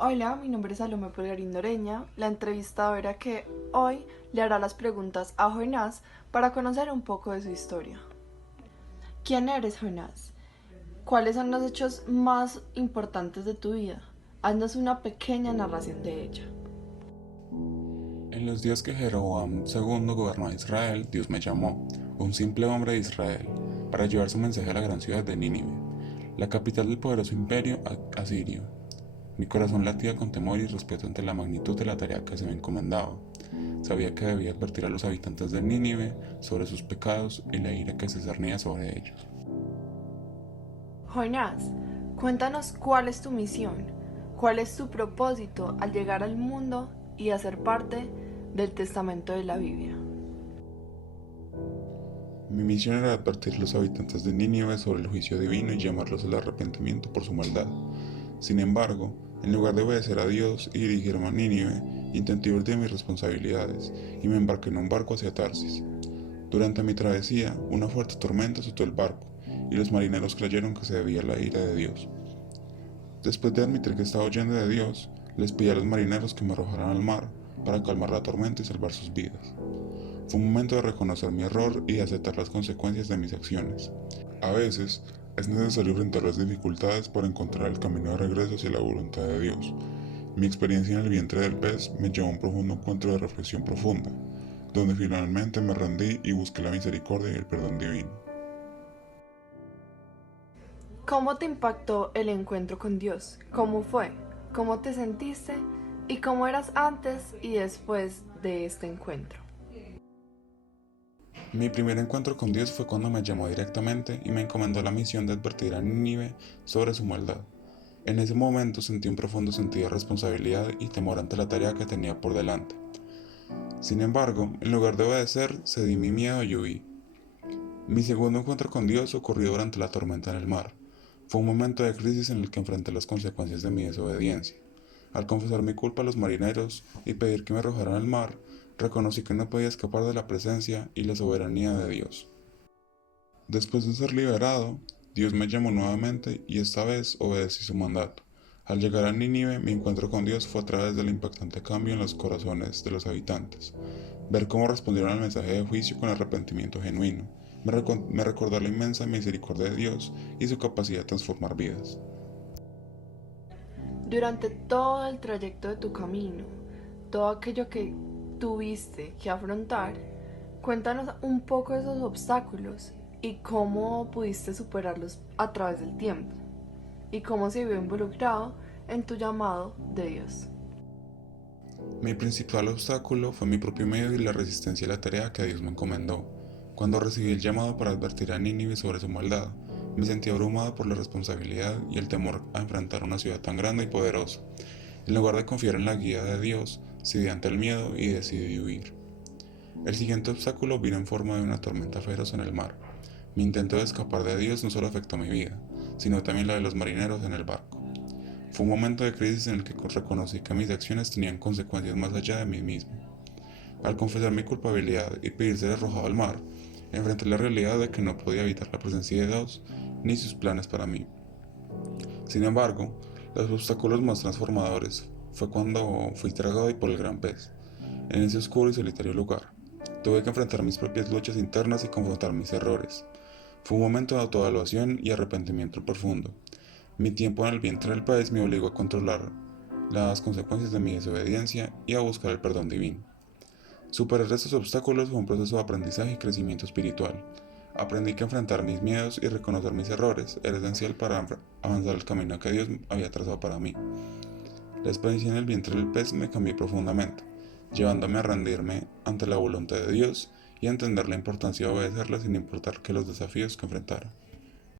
Hola, mi nombre es Salomé Polgarín Noreña, la entrevistadora que hoy le hará las preguntas a Jonás para conocer un poco de su historia. ¿Quién eres, Jonás? ¿Cuáles son los hechos más importantes de tu vida? Haznos una pequeña narración de ella. En los días que Jeroboam II gobernó a Israel, Dios me llamó, un simple hombre de Israel, para llevar su mensaje a la gran ciudad de Nínive, la capital del poderoso imperio asirio. Mi corazón latía con temor y respeto ante la magnitud de la tarea que se me encomendaba. Sabía que debía advertir a los habitantes de Nínive sobre sus pecados y la ira que se cernía sobre ellos. Jonás, cuéntanos cuál es tu misión, cuál es tu propósito al llegar al mundo y hacer parte del testamento de la Biblia. Mi misión era advertir a los habitantes de Nínive sobre el juicio divino y llamarlos al arrepentimiento por su maldad. Sin embargo, en lugar de obedecer a Dios y dirigirme a Nínive, intenté huir de mis responsabilidades y me embarqué en un barco hacia Tarsis. Durante mi travesía, una fuerte tormenta azotó el barco y los marineros creyeron que se debía a la ira de Dios. Después de admitir que estaba huyendo de Dios, les pedí a los marineros que me arrojaran al mar para calmar la tormenta y salvar sus vidas. Fue un momento de reconocer mi error y de aceptar las consecuencias de mis acciones. A veces, es necesario enfrentar las dificultades para encontrar el camino de regreso hacia la voluntad de Dios. Mi experiencia en el vientre del pez me llevó a un profundo encuentro de reflexión profunda, donde finalmente me rendí y busqué la misericordia y el perdón divino. ¿Cómo te impactó el encuentro con Dios? ¿Cómo fue? ¿Cómo te sentiste? ¿Y cómo eras antes y después de este encuentro? Mi primer encuentro con Dios fue cuando me llamó directamente y me encomendó la misión de advertir a Nínive sobre su maldad. En ese momento sentí un profundo sentido de responsabilidad y temor ante la tarea que tenía por delante. Sin embargo, en lugar de obedecer, cedí mi miedo y huí. Mi segundo encuentro con Dios ocurrió durante la tormenta en el mar. Fue un momento de crisis en el que enfrenté las consecuencias de mi desobediencia. Al confesar mi culpa a los marineros y pedir que me arrojaran al mar, reconocí que no podía escapar de la presencia y la soberanía de Dios. Después de ser liberado, Dios me llamó nuevamente y esta vez obedecí su mandato. Al llegar a Nínive, mi encuentro con Dios fue a través del impactante cambio en los corazones de los habitantes. Ver cómo respondieron al mensaje de juicio con arrepentimiento genuino me recordó la inmensa misericordia de Dios y su capacidad de transformar vidas. Durante todo el trayecto de tu camino, todo aquello que tuviste que afrontar, cuéntanos un poco de esos obstáculos y cómo pudiste superarlos a través del tiempo y cómo se vio involucrado en tu llamado de Dios. Mi principal obstáculo fue mi propio miedo y la resistencia a la tarea que Dios me encomendó. Cuando recibí el llamado para advertir a Nínive sobre su maldad, me sentí abrumado por la responsabilidad y el temor a enfrentar una ciudad tan grande y poderosa. En lugar de confiar en la guía de Dios, cedí ante el miedo y decidí huir. El siguiente obstáculo vino en forma de una tormenta feroz en el mar. Mi intento de escapar de Dios no solo afectó mi vida, sino también la de los marineros en el barco. Fue un momento de crisis en el que reconocí que mis acciones tenían consecuencias más allá de mí mismo. Al confesar mi culpabilidad y pedir ser arrojado al mar, enfrenté la realidad de que no podía evitar la presencia de Dios ni sus planes para mí. Sin embargo, los obstáculos más transformadores fue cuando fui tragado y por el gran pez. En ese oscuro y solitario lugar, tuve que enfrentar mis propias luchas internas y confrontar mis errores. Fue un momento de autoevaluación y arrepentimiento profundo. Mi tiempo en el vientre del pez me obligó a controlar las consecuencias de mi desobediencia y a buscar el perdón divino. Superar estos obstáculos fue un proceso de aprendizaje y crecimiento espiritual. Aprendí que enfrentar mis miedos y reconocer mis errores era esencial para avanzar el camino que Dios había trazado para mí. La experiencia en el vientre del pez me cambió profundamente, llevándome a rendirme ante la voluntad de Dios y a entender la importancia de obedecerla sin importar que los desafíos que enfrentara.